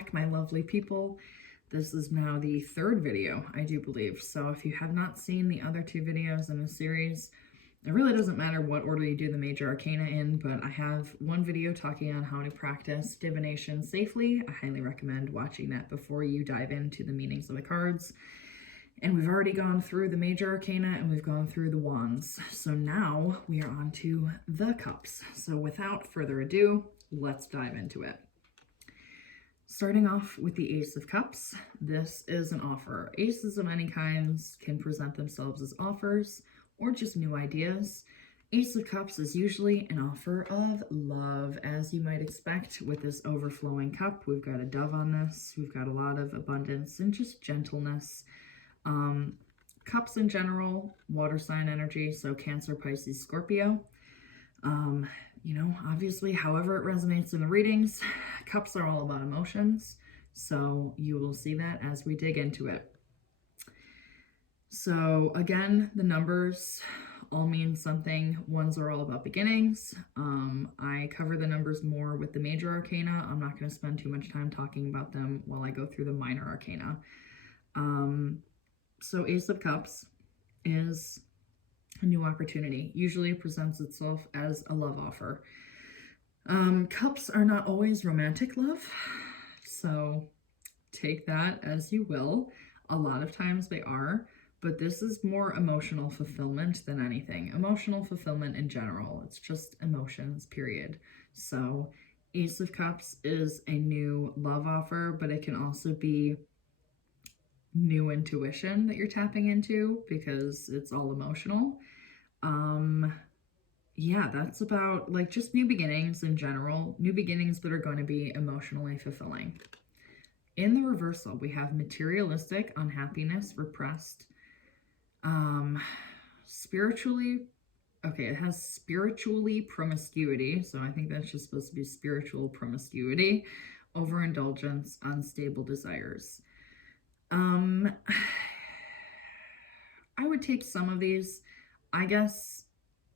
back, my lovely people. This is now the third video, I do believe. So if you have not seen the other two videos in the series, it really doesn't matter what order you do the major arcana in, but I have one video talking on how to practice divination safely. I highly recommend watching that before you dive into the meanings of the cards. And we've already gone through the major arcana and we've gone through the wands. So now we are on to the cups. So without further ado, let's dive into it. Starting off with the Ace of Cups, this is an offer. Aces of any kinds can present themselves as offers or just new ideas. Ace of Cups is usually an offer of love, as you might expect with this overflowing cup. We've got a dove on this. We've got a lot of abundance and just gentleness. Cups in general, water sign energy, so Cancer, Pisces, Scorpio. You know, obviously, however it resonates in the readings, cups are all about emotions, so you will see that as we dig into it. So again, the numbers all mean something. Ones are all about beginnings. I cover the numbers more with the major arcana. I'm not going to spend too much time talking about them while I go through the minor arcana. So Ace of Cups is a new opportunity. Usually presents itself as a love offer. Cups are not always romantic love, so take that as you will. A lot of times they are, but this is more emotional fulfillment than anything. Emotional fulfillment in general. It's just emotions, period. So Ace of Cups is a new love offer, but it can also be new intuition that you're tapping into because it's all emotional. Yeah, that's about like just new beginnings in general, new beginnings that are going to be emotionally fulfilling. In the reversal, we have materialistic, unhappiness, repressed, spiritually, okay, it has spiritually promiscuity, so I think that's just supposed to be spiritual promiscuity, overindulgence, unstable desires. I would take some of these. I guess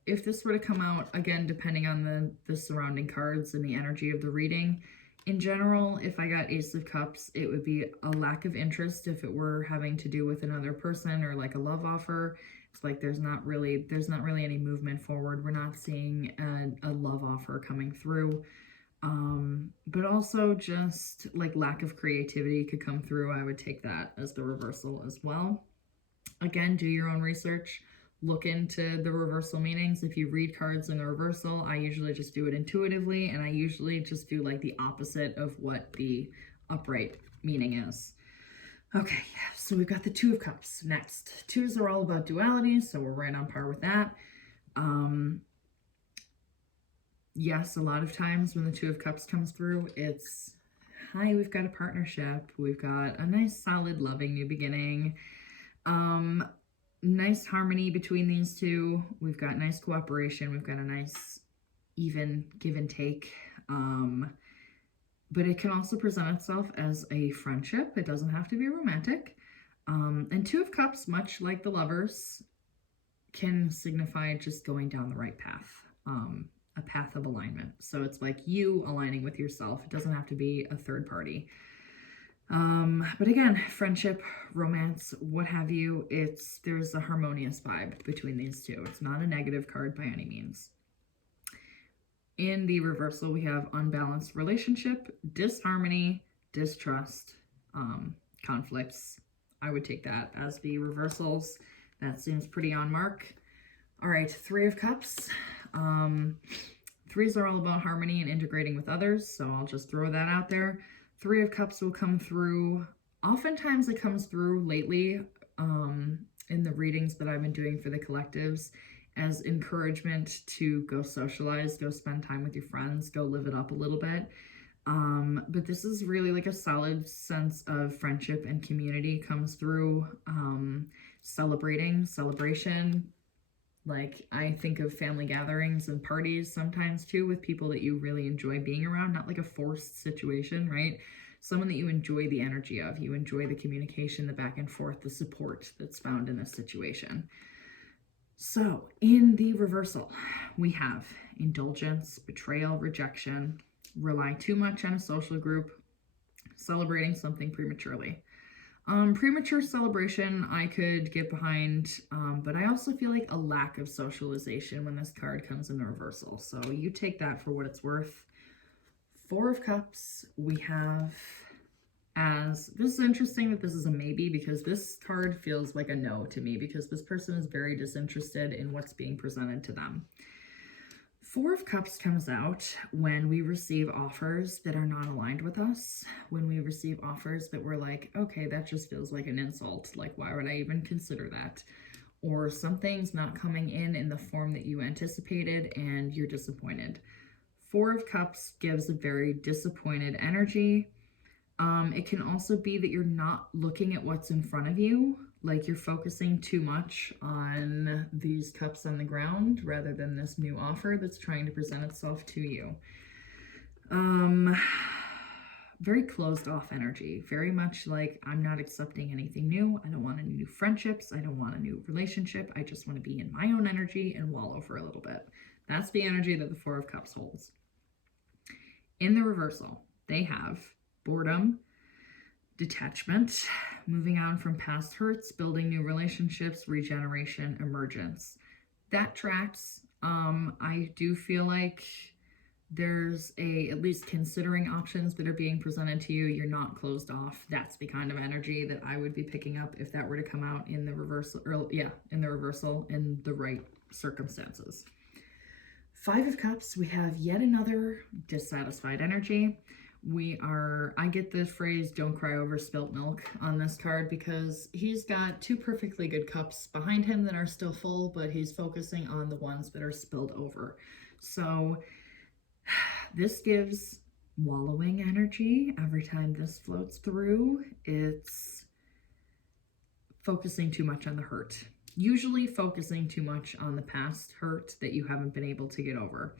if this were to come out, again, depending on the surrounding cards and the energy of the reading, in general, if I got Ace of Cups, it would be a lack of interest if it were having to do with another person or like a love offer. It's like there's not really any movement forward. We're not seeing a love offer coming through. But also just like lack of creativity could come through. I would take that as the reversal as well. Again, do your own research. Look into the reversal meanings. If you read cards in the reversal, I usually just do it intuitively, and I usually just do like the opposite of what the upright meaning is. Okay, so we've got the Two of Cups next. Twos are all about duality, so we're right on par with that. Yes, a lot of times when the Two of Cups comes through, it's, hi, we've got a partnership. We've got a nice, solid, loving new beginning. Nice harmony between these two. We've got nice cooperation. We've got a nice even give and take. But it can also present itself as a friendship. It doesn't have to be romantic. And Two of Cups, much like the Lovers, can signify just going down the right path. A path of alignment. So it's like you aligning with yourself. It doesn't have to be a third party. But again, friendship, romance, what have you, there's a harmonious vibe between these two. It's not a negative card by any means. In the reversal, we have unbalanced relationship, disharmony, distrust, conflicts. I would take that as the reversals. That seems pretty on mark. All right, Three of Cups. Threes are all about harmony and integrating with others, so I'll just throw that out there. Three of Cups will come through. Oftentimes it comes through lately in the readings that I've been doing for the collectives as encouragement to go socialize, go spend time with your friends, go live it up a little bit. But this is really like a solid sense of friendship and community comes through. Celebration. Like, I think of family gatherings and parties sometimes too with people that you really enjoy being around, not like a forced situation, right? Someone that you enjoy the energy of, you enjoy the communication, the back and forth, the support that's found in this situation. So in the reversal, we have indulgence, betrayal, rejection, rely too much on a social group, celebrating something prematurely. Premature celebration I could get behind, but I also feel like a lack of socialization when this card comes in reversal. So you take that for what it's worth. Four of Cups, we have as, this is interesting that this is a maybe, because this card feels like a no to me, because this person is very disinterested in what's being presented to them. Four of Cups comes out when we receive offers that are not aligned with us, when we receive offers that we're like, okay, that just feels like an insult. Like, why would I even consider that? Or something's not coming in the form that you anticipated and you're disappointed. Four of Cups gives a very disappointed energy. It can also be that you're not looking at what's in front of you, like you're focusing too much on these cups on the ground rather than this new offer that's trying to present itself to you. Very closed off energy, very much like, I'm not accepting anything new. I don't want any new friendships. I don't want a new relationship. I just want to be in my own energy and wallow for a little bit. That's the energy that the Four of Cups holds. In the reversal, they have boredom, detachment, moving on from past hurts, building new relationships, regeneration, emergence. That tracks. I do feel like there's at least considering options that are being presented to you. You're not closed off. That's the kind of energy that I would be picking up if that were to come out in the reversal, in the right circumstances. Five of Cups, we have yet another dissatisfied energy. I get the phrase, don't cry over spilt milk on this card, because he's got two perfectly good cups behind him that are still full, but he's focusing on the ones that are spilled over. So this gives wallowing energy every time this floats through. It's focusing too much on the hurt. Usually focusing too much on the past hurt that you haven't been able to get over.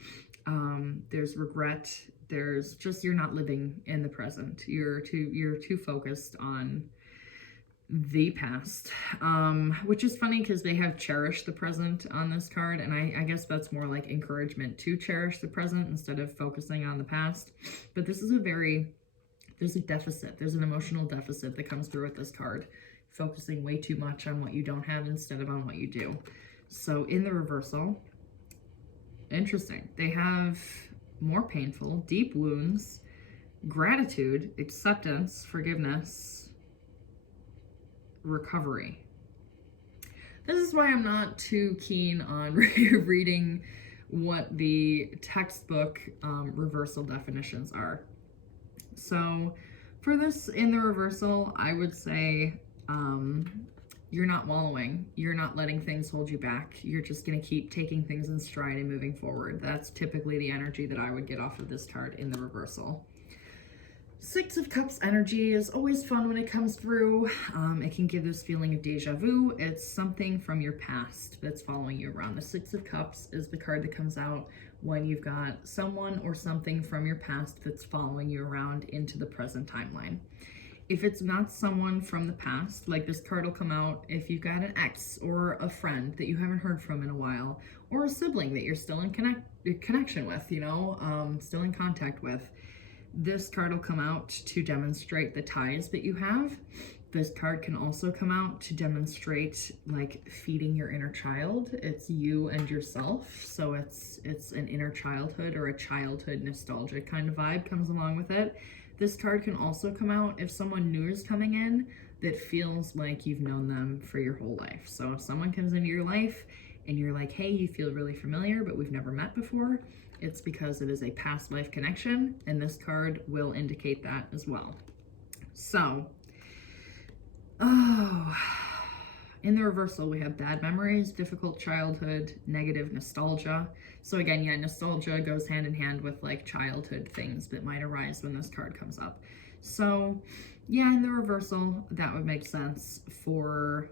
There's regret. There's just, you're not living in the present. You're too focused on the past, which is funny because they have cherish the present on this card, and I guess that's more like encouragement to cherish the present instead of focusing on the past. But this is there's a deficit. There's an emotional deficit that comes through with this card, focusing way too much on what you don't have instead of on what you do. So in the reversal, interesting, they have more painful, deep wounds, gratitude, acceptance, forgiveness, recovery. This is why I'm not too keen on reading what the textbook reversal definitions are. So for this in the reversal, I would say you're not wallowing. You're not letting things hold you back. You're just going to keep taking things in stride and moving forward. That's typically the energy that I would get off of this card in the reversal. Six of Cups energy is always fun when it comes through. It can give this feeling of deja vu. It's something from your past that's following you around. The Six of Cups is the card that comes out when you've got someone or something from your past that's following you around into the present timeline. If it's not someone from the past, like this card will come out if you've got an ex or a friend that you haven't heard from in a while, or a sibling that you're still in connection with, still in contact with. This card will come out to demonstrate the ties that you have. This card can also come out to demonstrate like feeding your inner child. It's you and yourself. So it's an inner childhood or a childhood nostalgic kind of vibe comes along with it. This card can also come out if someone new is coming in that feels like you've known them for your whole life. So if someone comes into your life and you're like, hey, you feel really familiar, but we've never met before, it's because it is a past life connection, and this card will indicate that as well. So, in the reversal, we have bad memories, difficult childhood, negative nostalgia. So again, yeah, nostalgia goes hand in hand with like childhood things that might arise when this card comes up. So yeah, in the reversal, that would make sense for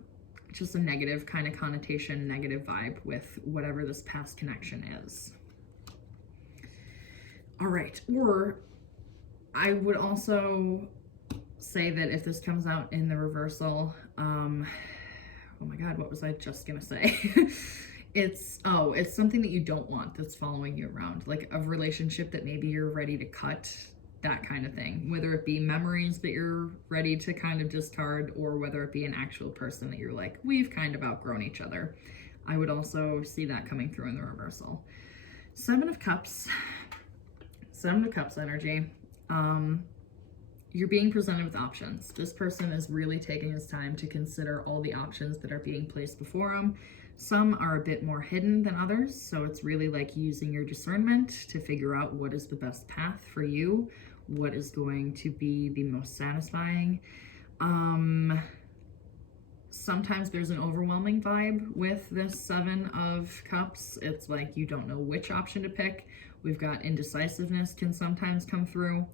just a negative kind of connotation, negative vibe with whatever this past connection is. All right, or I would also say that if this comes out in the reversal, oh my God, what was I just gonna say? It's something that you don't want that's following you around, like a relationship that maybe you're ready to cut that kind of thing, whether it be memories that you're ready to kind of discard, or whether it be an actual person that you're like, we've kind of outgrown each other. I would also see that coming through in the reversal. Seven of Cups energy. You're being presented with options. This person is really taking his time to consider all the options that are being placed before him. Some are a bit more hidden than others, so it's really like using your discernment to figure out what is the best path for you, what is going to be the most satisfying. Sometimes there's an overwhelming vibe with this Seven of Cups. It's like you don't know which option to pick. We've got indecisiveness can sometimes come through.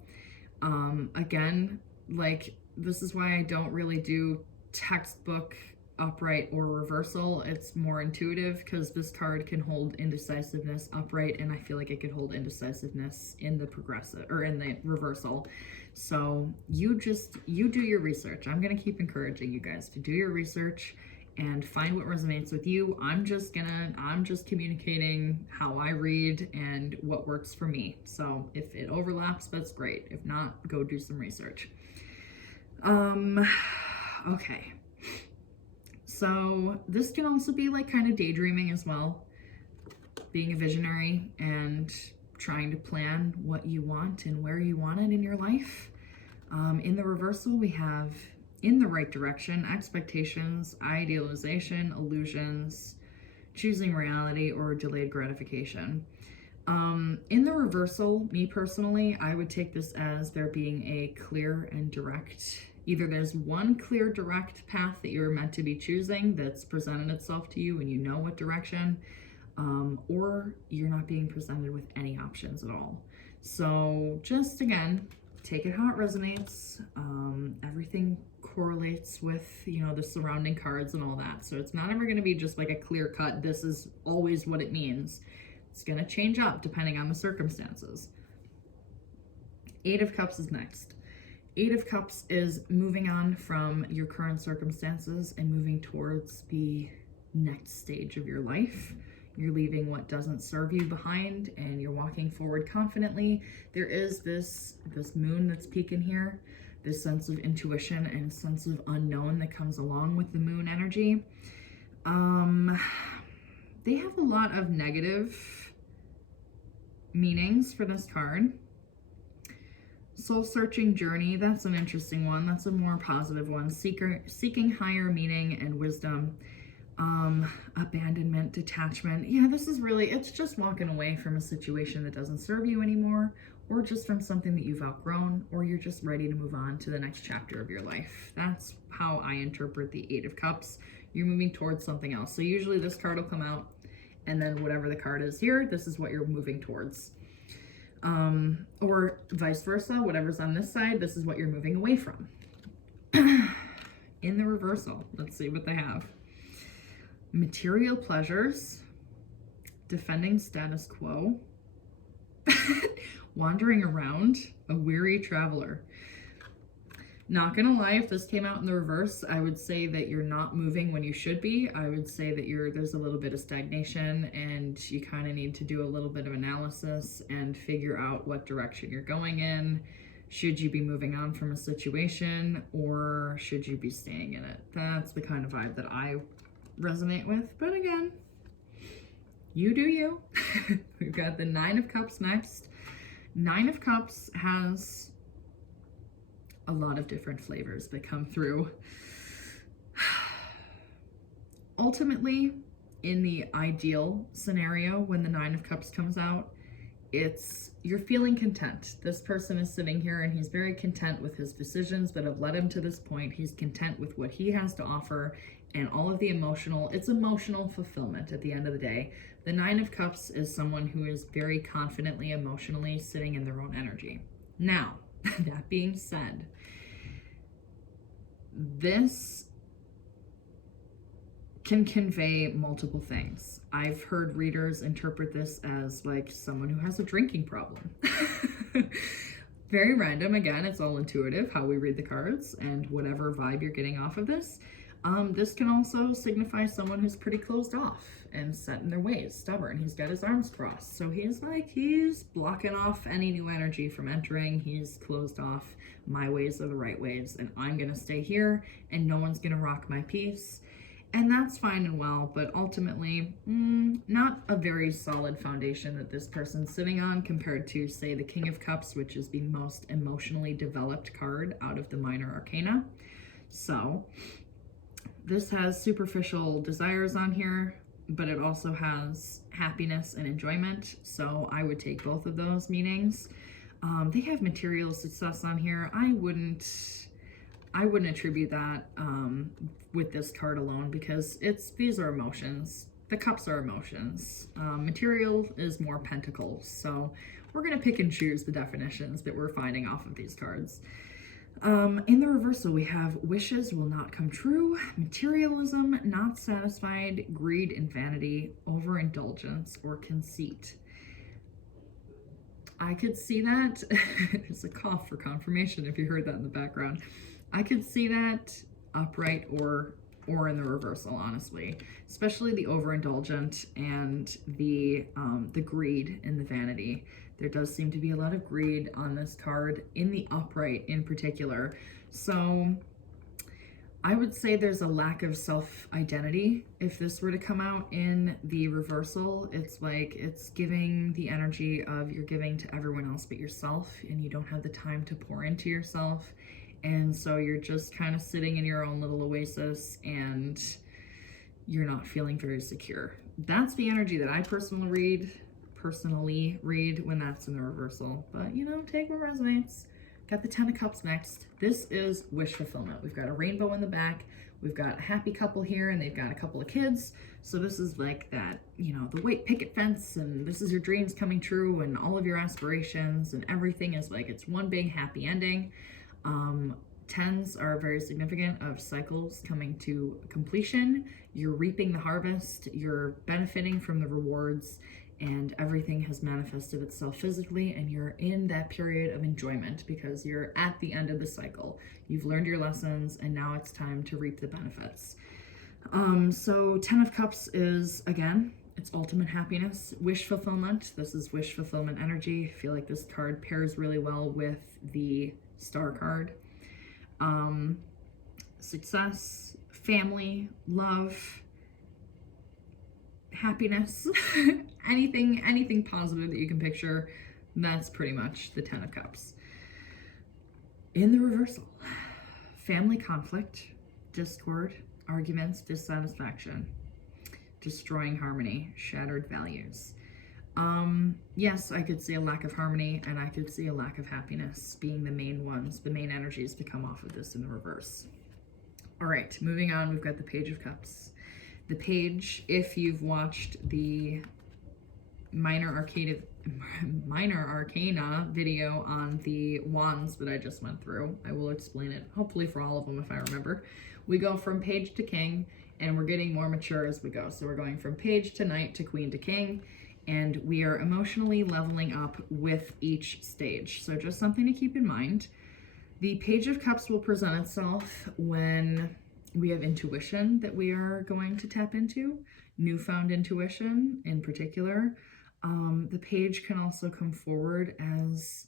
Again, like, this is why I don't really do textbook upright or reversal. It's more intuitive, because this card can hold indecisiveness upright, and I feel like it could hold indecisiveness in the progressive or in the reversal. So you do your research. I'm going to keep encouraging you guys to do your research and find what resonates with you. I'm just communicating how I read and what works for me. So if it overlaps, that's great. If not, go do some research. Okay. So this can also be like kind of daydreaming as well, being a visionary and trying to plan what you want and where you want it in your life. In the reversal, we have in the right direction, expectations, idealization, illusions, choosing reality, or delayed gratification. In the reversal, me personally, I would take this as there being a clear and direct, either there's one clear direct path that you're meant to be choosing that's presented itself to you and you know what direction, or you're not being presented with any options at all. So just again, take it how it resonates. Everything correlates with, you know, the surrounding cards and all that. So it's not ever going to be just like a clear cut, this is always what it means. It's going to change up depending on the circumstances. Eight of Cups is next. Eight of Cups is moving on from your current circumstances and moving towards the next stage of your life. You're leaving what doesn't serve you behind and you're walking forward confidently. There is this moon that's peeking here, this sense of intuition and sense of unknown that comes along with the moon energy. They have a lot of negative meanings for this card. Soul-searching journey, that's an interesting one. That's a more positive one. Seeking higher meaning and wisdom. Abandonment, detachment. Yeah, this is really, it's just walking away from a situation that doesn't serve you anymore, or just from something that you've outgrown, or you're just ready to move on to the next chapter of your life. That's how I interpret the Eight of Cups. You're moving towards something else. So usually this card will come out, and then whatever the card is here, this is what you're moving towards. Or vice versa, whatever's on this side, this is what you're moving away from. In the reversal, let's see what they have. Material pleasures, defending status quo, wandering around, a weary traveler. Not gonna lie, if this came out in the reverse, I would say that you're not moving when you should be. I would say that there's a little bit of stagnation and you kind of need to do a little bit of analysis and figure out what direction you're going in. Should you be moving on from a situation, or should you be staying in it? That's the kind of vibe that I resonate with. But again, you do you. We've got the Nine of Cups next. Nine of Cups has a lot of different flavors that come through. Ultimately, in the ideal scenario, when the Nine of Cups comes out, you're feeling content. This person is sitting here and he's very content with his decisions that have led him to this point. He's content with what he has to offer and all of the it's emotional fulfillment at the end of the day. The Nine of Cups is someone who is very confidently, emotionally sitting in their own energy. Now, that being said, this can convey multiple things. I've heard readers interpret this as like someone who has a drinking problem. Very random. Again, it's all intuitive how we read the cards and whatever vibe you're getting off of this. This can also signify someone who's pretty closed off and set in their ways, stubborn. He's got his arms crossed. So he's blocking off any new energy from entering. He's closed off. My ways are the right ways, and I'm going to stay here, and no one's going to rock my peace. And that's fine and well, but ultimately, not a very solid foundation that this person's sitting on compared to, say, the King of Cups, which is the most emotionally developed card out of the minor arcana. So this has superficial desires on here, but it also has happiness and enjoyment. So I would take both of those meanings. They have material success on here. I wouldn't attribute that with this card alone, because these are emotions. The cups are emotions. Material is more pentacles. So we're going to pick and choose the definitions that we're finding off of these cards. In the reversal, we have wishes will not come true, materialism, not satisfied, greed and vanity, overindulgence, or conceit. I could see that. There's a cough for confirmation if you heard that in the background. I could see that upright or in the reversal, honestly, especially the overindulgent and the greed and the vanity. There does seem to be a lot of greed on this card, in the upright in particular. So I would say there's a lack of self-identity if this were to come out in the reversal. It's like it's giving the energy of you're giving to everyone else but yourself, and you don't have the time to pour into yourself. And so you're just kind of sitting in your own little oasis, and you're not feeling very secure. That's the energy that I personally read when that's in the reversal. But, you know, take what resonates. Got the 10 of Cups next. This is wish fulfillment. We've got a rainbow in the back. We've got a happy couple here, and they've got a couple of kids. So this is like that, you know, the white picket fence, and this is your dreams coming true, and all of your aspirations, and everything is like it's one big happy ending. 10s are very significant of cycles coming to completion. You're reaping the harvest, you're benefiting from the rewards, and everything has manifested itself physically, and you're in that period of enjoyment because you're at the end of the cycle. You've learned your lessons, and now it's time to reap the benefits. So 10 of Cups is, again, it's ultimate happiness, wish fulfillment. This is wish fulfillment energy. I feel like this card pairs really well with the Star card. Success, family, love, happiness, anything positive that you can picture, that's pretty much the 10 of Cups. In the reversal, family conflict, discord, arguments, dissatisfaction, destroying harmony, shattered values. Yes, I could see a lack of harmony, and I could see a lack of happiness being the main ones, the main energies to come off of this in the reverse. All right, moving on, we've got the Page of Cups. The Page, if you've watched the minor arcana video on the wands that I just went through, I will explain it, hopefully for all of them if I remember. We go from Page to King, and we're getting more mature as we go. So we're going from Page to Knight to Queen to King, and we are emotionally leveling up with each stage. So just something to keep in mind. The Page of Cups will present itself when we have intuition that we are going to tap into, newfound intuition in particular. The Page can also come forward as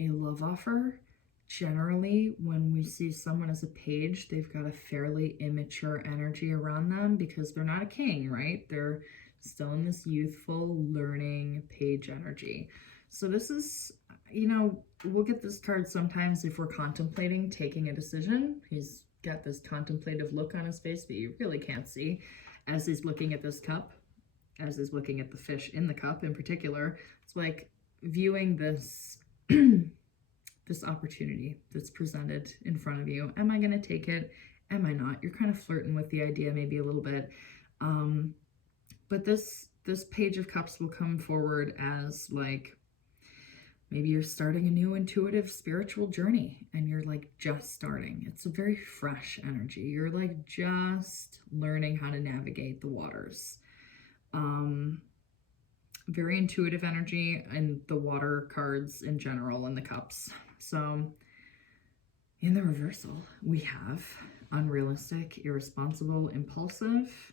a love offer. Generally, when we see someone as a page, they've got a fairly immature energy around them because they're not a king, right? They're still in this youthful, learning page energy. So this is, you know, we'll get this card sometimes if we're contemplating taking a decision. He's got this contemplative look on his face that you really can't see as he's looking at this cup, as he's looking at the fish in the cup in particular. It's like viewing this this opportunity that's presented in front of you. Am I going to take it? Am I not? You're kind of flirting with the idea maybe a little bit. But this Page of Cups will come forward as like, maybe you're starting a new intuitive spiritual journey and you're like just starting. It's a very fresh energy. You're like just learning how to navigate the waters. Very intuitive energy, and the water cards in general and the cups. So in the reversal, we have unrealistic, irresponsible, impulsive.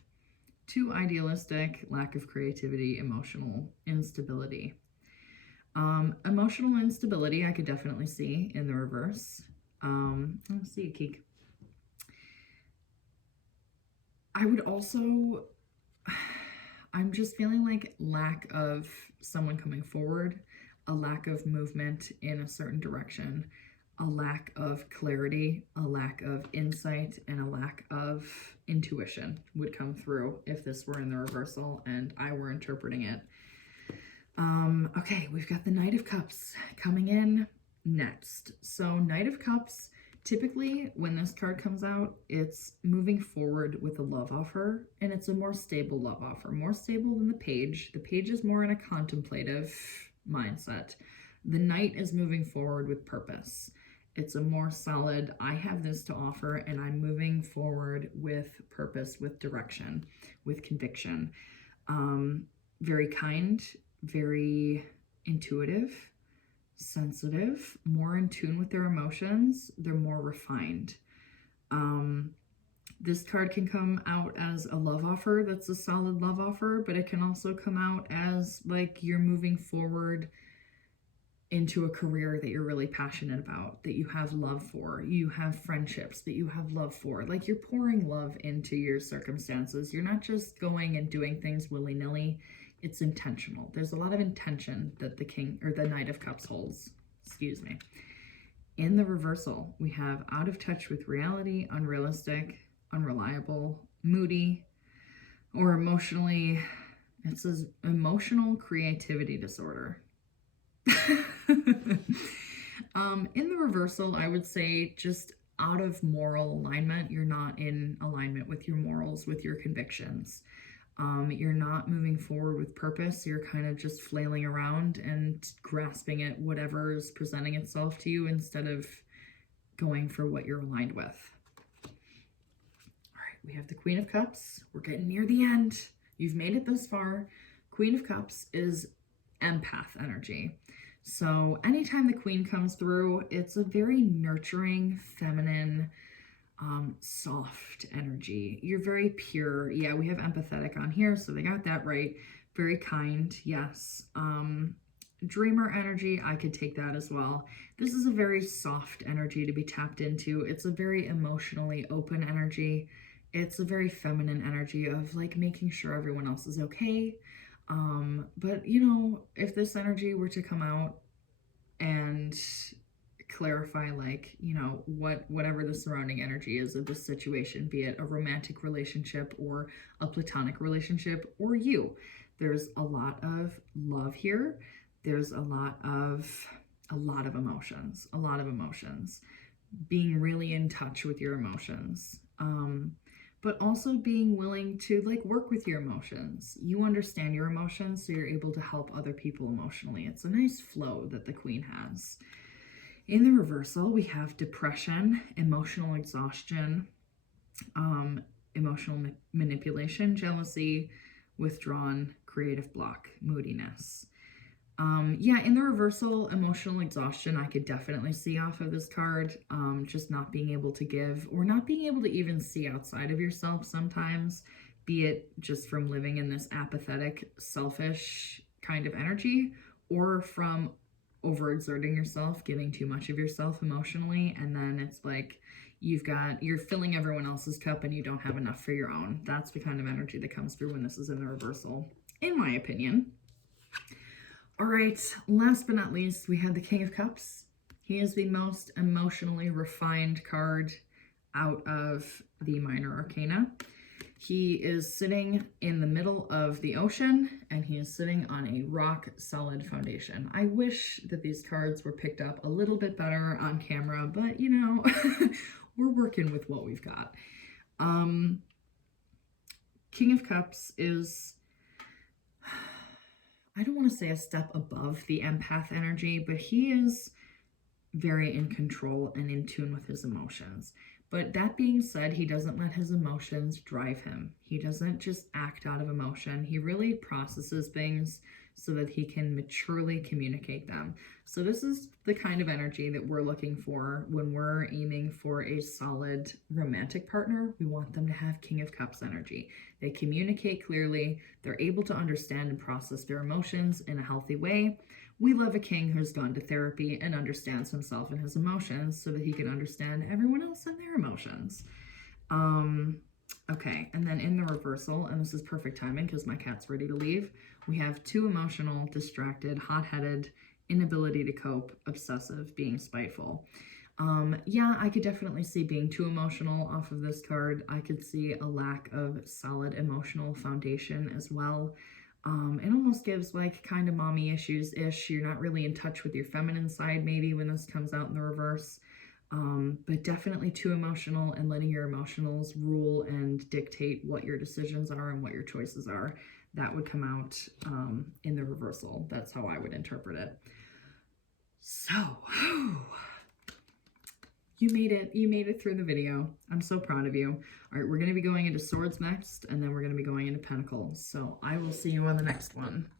2, idealistic, lack of creativity, emotional instability. Emotional instability I could definitely see in the reverse. Let's see, Keek. I would also, I'm just feeling like lack of someone coming forward, a lack of movement in a certain direction, a lack of clarity, a lack of insight, and a lack of intuition would come through if this were in the reversal and I were interpreting it. Okay, we've got the Knight of Cups coming in next. So Knight of Cups, typically when this card comes out, it's moving forward with a love offer, and it's a more stable love offer, more stable than the Page. The Page is more in a contemplative mindset. The Knight is moving forward with purpose. It's a more solid, I have this to offer and I'm moving forward with purpose, with direction, with conviction. Very kind, very intuitive, sensitive, more in tune with their emotions. They're more refined. This card can come out as a love offer that's a solid love offer, but it can also come out as like you're moving forward into a career that you're really passionate about, that you have love for, you have friendships that you have love for, like you're pouring love into your circumstances. You're not just going and doing things willy-nilly. It's intentional. There's a lot of intention that the King or the Knight of Cups holds. Excuse me. In the reversal, we have out of touch with reality, unrealistic, unreliable, moody, or emotionally, it says emotional creativity disorder. In the reversal, I would say just out of moral alignment. You're not in alignment with your morals, with your convictions. You're not moving forward with purpose. You're kind of just flailing around and grasping at whatever is presenting itself to you instead of going for what you're aligned with. All right, we have the Queen of Cups. We're getting near the end. You've made it this far. Queen of Cups is empath energy. So anytime the Queen comes through, it's a very nurturing, feminine, soft energy. You're very pure. Yeah, we have empathetic on here, so they got that right. Very kind, yes. Dreamer energy, I could take that as well. This is a very soft energy to be tapped into. It's a very emotionally open energy. It's a very feminine energy of like making sure everyone else is okay. But you know, if this energy were to come out and clarify, like, you know, whatever the surrounding energy is of this situation, be it a romantic relationship or a platonic relationship or you, there's a lot of love here. There's a lot of emotions, being really in touch with your emotions. But also being willing to like work with your emotions. You understand your emotions, so you're able to help other people emotionally. It's a nice flow that the Queen has. In the reversal, we have depression, emotional exhaustion, emotional manipulation, jealousy, withdrawn, creative block, moodiness. Yeah, in the reversal, emotional exhaustion, I could definitely see off of this card. Just not being able to give or not being able to even see outside of yourself sometimes, be it just from living in this apathetic, selfish kind of energy, or from overexerting yourself, giving too much of yourself emotionally, and then it's like you're filling everyone else's cup and you don't have enough for your own. That's the kind of energy that comes through when this is in the reversal, in my opinion. All right, last but not least, we have the King of Cups. He is the most emotionally refined card out of the minor arcana. He is sitting in the middle of the ocean, and he is sitting on a rock-solid foundation. I wish that these cards were picked up a little bit better on camera, but, you know, we're working with what we've got. King of Cups is, I don't want to say a step above the empath energy, but he is very in control and in tune with his emotions. But that being said, he doesn't let his emotions drive him. He doesn't just act out of emotion. He really processes things so that he can maturely communicate them. So this is the kind of energy that we're looking for when we're aiming for a solid romantic partner. We want them to have King of Cups energy. They communicate clearly. They're able to understand and process their emotions in a healthy way. We love a king who's gone to therapy and understands himself and his emotions so that he can understand everyone else and their emotions. Okay, and then in the reversal, and this is perfect timing because my cat's ready to leave, we have too emotional, distracted, hot-headed, inability to cope, obsessive, being spiteful. Yeah, I could definitely see being too emotional off of this card. I could see a lack of solid emotional foundation as well. It almost gives like kind of mommy issues-ish. You're not really in touch with your feminine side maybe when this comes out in the reverse. But definitely too emotional and letting your emotionals rule and dictate what your decisions are and what your choices are. That would come out in the reversal. That's how I would interpret it. So, you made it through the video. I'm so proud of you. All right, we're going to be going into Swords next, and then we're going to be going into Pentacles. So I will see you on the next one.